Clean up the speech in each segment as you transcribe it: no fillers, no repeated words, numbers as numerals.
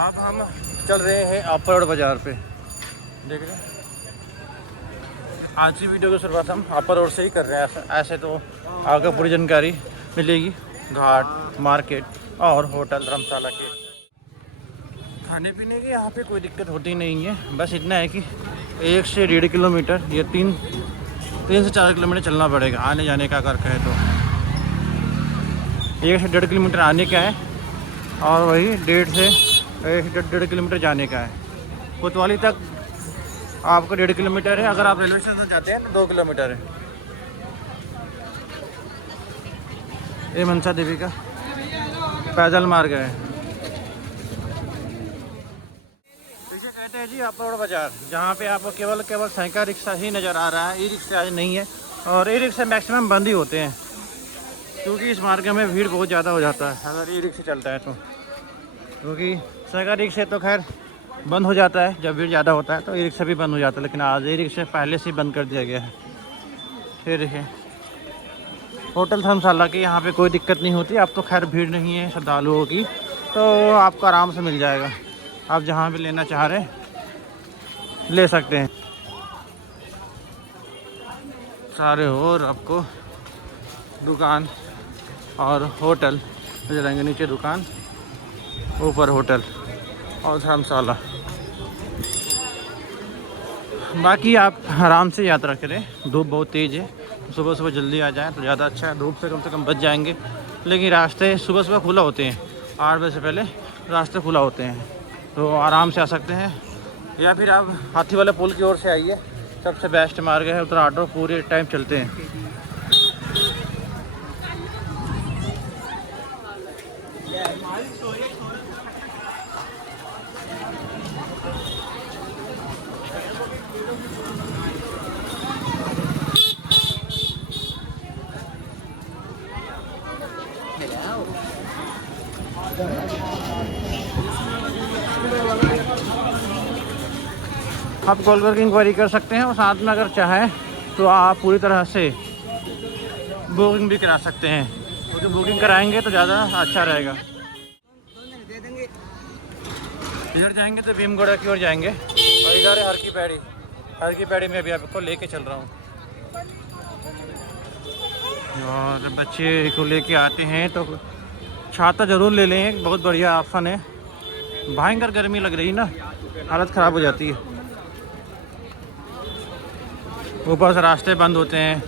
अब हम चल रहे हैं अपर रोड बाज़ार पे। देख रहे हैं, आज की वीडियो की शुरुआत हम अपर रोड से ही कर रहे हैं। ऐसे तो आगे पूरी जानकारी मिलेगी घाट, मार्केट और होटल धर्मशाला के। खाने पीने की यहाँ पे कोई दिक्कत होती नहीं है, बस इतना है कि 1 से 1.5 किलोमीटर या 3 से 4 किलोमीटर चलना पड़ेगा आने जाने का अगर कहे तो। 1 से 1.5 किलोमीटर आने का है और वही 1.5 से 1.5 किलोमीटर जाने का है। कोतवाली तक आपका 1.5 किलोमीटर है, अगर आप रेलवे स्टेशन जाते हैं तो 2 किलोमीटर है। ये मनसा देवी का पैदल मार्ग है। इसे कहते हैं जी अपर रोड बाज़ार, जहाँ पे आपको केवल साइकिल रिक्शा ही नज़र आ रहा है। ई रिक्शा आज नहीं है और ई रिक्शा मैक्सिमम बंद ही होते हैं, क्योंकि इस मार्ग में भीड़ बहुत ज़्यादा हो जाता है अगर ई रिक्शा चलता है तो। क्योंकि साइकिल रिक्शा तो खैर बंद हो जाता है जब भीड़ ज़्यादा होता है, तो ई रिक्शा भी बंद हो जाता है, लेकिन आज ई रिक्शा पहले से ही बंद कर दिया गया है। फिर देखिए होटल धर्मशाला की यहाँ पे कोई दिक्कत नहीं होती। अब तो खैर भीड़ नहीं है श्रद्धालुओं की, तो आपको आराम से मिल जाएगा। आप जहाँ भी लेना चाह रहे हैं ले सकते हैं। सारे और आपको दुकान और होटल नजर आएंगे। नीचे दुकान, ऊपर होटल और धर्मशाला। बाकी आप आराम से यात्रा करें। धूप बहुत तेज़ है, सुबह सुबह जल्दी आ जाए तो ज़्यादा अच्छा है। धूप से कम बच जाएंगे, लेकिन रास्ते सुबह सुबह खुला होते हैं। 8 बजे से पहले रास्ते खुला होते हैं, तो आराम से आ सकते हैं। या फिर आप हाथी वाले पुल की ओर से आइए, सबसे बेस्ट मार्ग है। उधर ऑटो पूरे टाइम चलते हैं। आप कॉल करके इंक्वायरी कर सकते हैं और साथ में अगर चाहें तो आप पूरी तरह से बुकिंग भी करा सकते हैं, क्योंकि बुकिंग कराएंगे तो ज़्यादा अच्छा रहेगा। इधर जाएंगे तो भीमगढ़ की ओर जाएंगे और इधर है हर की पैड़ी में अभी आपको लेके चल रहा हूँ। और बच्चे को लेके आते हैं तो छाता ज़रूर ले लें, बहुत बढ़िया ऑप्शन है। भयंकर गर्मी लग रही ना, हालत ख़राब हो जाती है। ऊपर से रास्ते बंद होते हैं।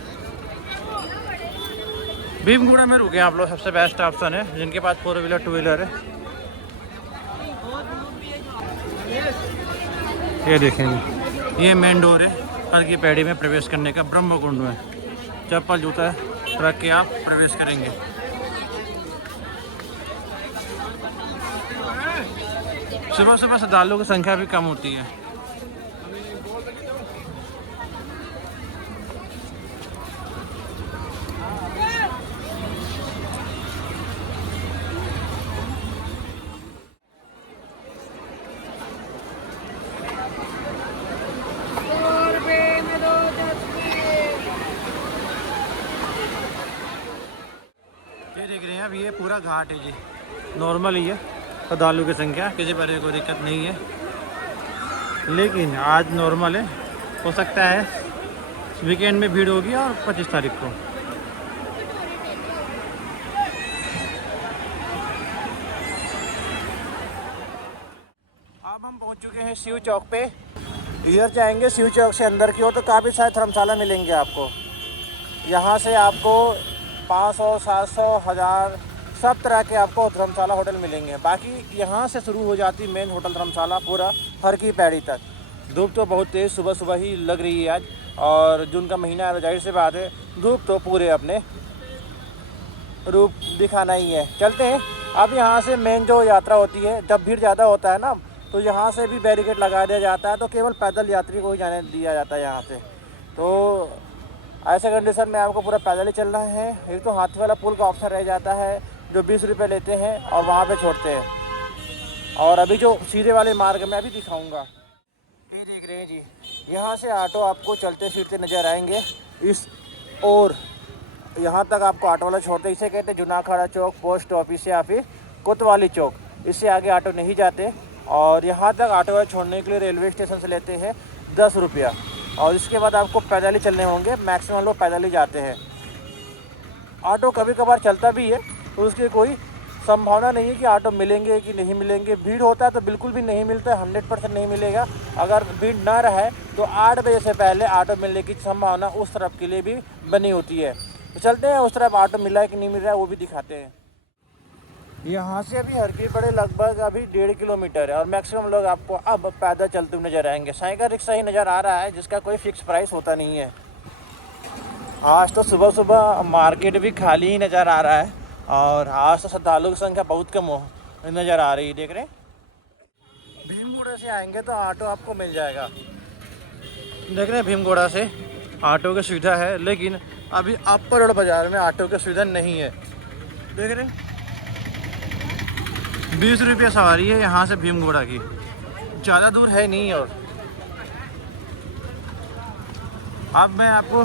भीमगुड़ा में रुके आप लोग, सबसे बेस्ट ऑप्शन है जिनके पास 4 व्हीलर 2 व्हीलर है। ये देखेंगे, ये मेन डोर है हर की पैड़ी में प्रवेश करने का। ब्रह्म कुंड में चप्पल जूता रख के आप प्रवेश करेंगे। सुबह सुबह श्रद्धालुओं की संख्या भी कम होती है। ये देख रहे हैं अब, ये पूरा घाट है जी। नॉर्मल ही है, श्रद्धालु की संख्या किसी पर कोई दिक्कत नहीं है, लेकिन आज नॉर्मल है। हो सकता है वीकेंड में भीड़ होगी और 25 तारीख को। अब हम पहुंच चुके हैं शिव चौक पे। इधर जाएंगे शिव चौक से अंदर की ओर तो काफ़ी सारे धर्मशाला मिलेंगे आपको। यहाँ से आपको 500, 700, 1000 सब तरह के आपको धर्मशाला होटल मिलेंगे। बाकी यहाँ से शुरू हो जाती मेन होटल धर्मशाला पूरा हर की पैड़ी तक। धूप तो बहुत तेज़ सुबह सुबह ही लग रही है आज, और जून का महीना है, जाहिर सी बात है धूप तो पूरे अपने रूप दिखाना ही है। चलते हैं अब। यहाँ से मेन जो यात्रा होती है, जब भीड़ ज़्यादा होता है ना, तो यहाँ से भी बैरिकेड लगा दिया जाता है, तो केवल पैदल यात्री को ही जाने दिया जाता है यहाँ से। तो ऐसे कंडीशन में आपको पूरा पैदल ही चलना है। एक तो हाथी वाला पुल का ऑप्शन रह जाता है जो 20 रुपये लेते हैं और वहाँ पे छोड़ते हैं। और अभी जो सीधे वाले मार्ग में अभी दिखाऊंगा, ये देख रहे हैं जी, यहाँ से ऑटो आपको चलते फिरते नज़र आएंगे इस, और यहाँ तक आपको ऑटो वाला छोड़ते। इसे कहते हैं जुनाखाड़ा चौक पोस्ट ऑफिस या फिर कोतवाली चौक। इससे आगे ऑटो नहीं जाते। और यहाँ तक ऑटो वाले छोड़ने के लिए रेलवे स्टेशन से लेते हैं 10 रुपया। और इसके बाद आपको पैदल ही चलने होंगे, मैक्सिमम लोग पैदल ही जाते हैं। ऑटो कभी कभार चलता भी है, तो उसकी कोई संभावना नहीं है कि ऑटो मिलेंगे कि नहीं मिलेंगे। भीड़ होता है तो बिल्कुल भी नहीं मिलता है, 100% नहीं मिलेगा। अगर भीड़ ना रहे तो 8 बजे से पहले ऑटो मिलने की संभावना उस तरफ के लिए भी बनी होती है। तो चलते हैं उस तरफ, ऑटो मिला है कि नहीं मिल रहा है वो भी दिखाते हैं। यहाँ से अभी हरकी पड़े लगभग अभी 1.5 किलोमीटर है और मैक्सिमम लोग आपको अब पैदल चलते हुए नज़र आएंगे। साइकिल रिक्शा ही नज़र आ रहा है जिसका कोई फिक्स प्राइस होता नहीं है। आज तो सुबह सुबह मार्केट भी खाली ही नज़र आ रहा है और आज तो श्रद्धालुओं की संख्या बहुत कम नज़र आ रही है। देख रहे हैं, भीमगोड़ा से आएंगे तो ऑटो आपको मिल जाएगा। देख रहे हैं, भीमगोड़ा से ऑटो की सुविधा है, लेकिन अभी अपर रोड बाज़ार में ऑटो की सुविधा नहीं है। देख रहे हैं, 20 रुपये सवारी है यहाँ से भीमगोड़ा की, ज़्यादा दूर है नहीं। और अब मैं आपको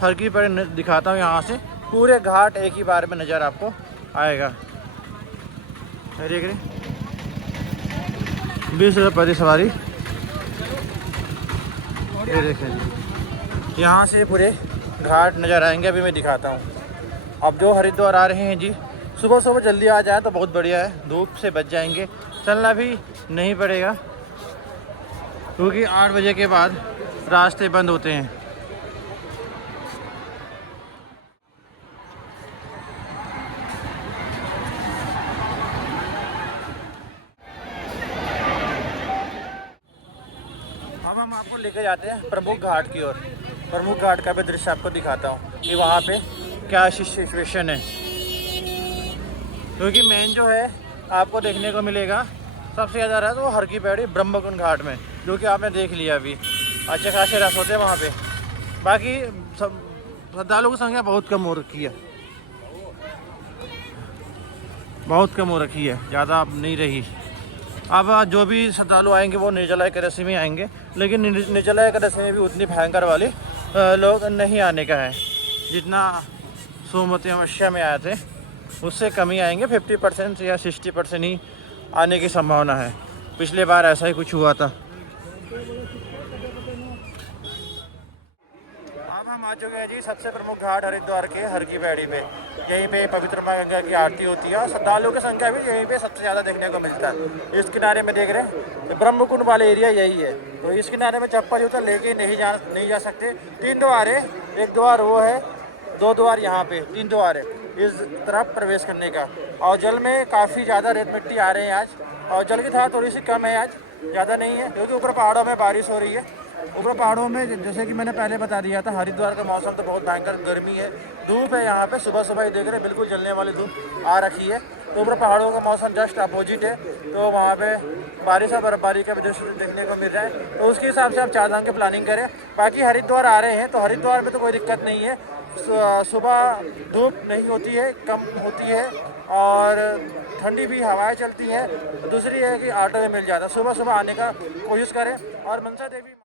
हरकी पर दिखाता हूँ, यहाँ से पूरे घाट एक ही बार में नज़र आपको आएगा। देख रहे, 20 रुपये प्रति सवारी। ये देखें जी, यहाँ से पूरे घाट नज़र आएंगे। अभी मैं दिखाता हूँ। अब जो हरिद्वार आ रहे हैं जी, सुबह सुबह जल्दी आ जाए तो बहुत बढ़िया है, धूप से बच जाएंगे, चलना भी नहीं पड़ेगा क्योंकि 8 बजे के बाद रास्ते बंद होते हैं। अब हम आपको लेकर जाते हैं प्रमुख घाट की ओर। प्रमुख घाट का भी दृश्य आपको दिखाता हूँ कि वहाँ पे क्या सिचुएशन है, क्योंकि मेन जो है आपको देखने को मिलेगा सबसे ज़्यादा रहा तो वो हरकी पैड़ी ब्रह्मकुंड घाट में, जो कि आपने देख लिया अभी। अच्छे खासे रस होते हैं वहाँ पे। बाकी सब श्रद्धालुओं की संख्या बहुत कम हो रखी है, बहुत कम हो रखी है, ज़्यादा अब नहीं रही। अब जो भी श्रद्धालु आएंगे वो निर्जला एकादशी में आएंगे, लेकिन निर्जला एकादशी में भी उतनी भयंकर वाले लोग नहीं आने का है जितना सोमवती अमावस्या में आए थे, उससे कम ही आएंगे। 50% या 60% ही आने की संभावना है। पिछले बार ऐसा ही कुछ हुआ था। अब हम आ चुके हैं जी सबसे प्रमुख घाट हरिद्वार के हरकी पैड़ी पे। यहीं पे पवित्र माँ गंगा की आरती होती है और श्रद्धालुओं की संख्या भी यहीं पे सबसे ज़्यादा देखने को मिलता है। इस किनारे में देख रहे हैं, ब्रह्मकुंड वाले एरिया यही है। तो इस किनारे में चप्पल जूता लेके नहीं जा सकते। 3 द्वार है, एक द्वार वो है, 2 द्वार यहाँ पे, 3 द्वार है इस तरफ प्रवेश करने का। और जल में काफ़ी ज़्यादा रेत मिट्टी आ रहे हैं आज, और जल की धारा थोड़ी सी कम है आज, ज़्यादा नहीं है, क्योंकि ऊपर पहाड़ों में बारिश हो रही है। ऊपर पहाड़ों में जैसे कि मैंने पहले बता दिया था, हरिद्वार का मौसम तो बहुत भयंकर गर्मी है, धूप है यहाँ पे। सुबह सुबह ही देख रहे हैं, बिल्कुल जलने वाली धूप आ रखी है। तो ऊपर पहाड़ों का मौसम जस्ट अपोजिट है, तो वहाँ पे बारिश और बर्फबारी का वजह से देखने को मिल रहा है। तो उसके हिसाब से आप 4 धाम की प्लानिंग करें। बाकी हरिद्वार आ रहे हैं तो हरिद्वार में तो कोई दिक्कत नहीं है, सुबह धूप नहीं होती है, कम होती है और ठंडी भी हवाएं चलती हैं। दूसरी है कि ऑटो में मिल जाता है। सुबह सुबह आने का कोशिश करें। और मनसा देवी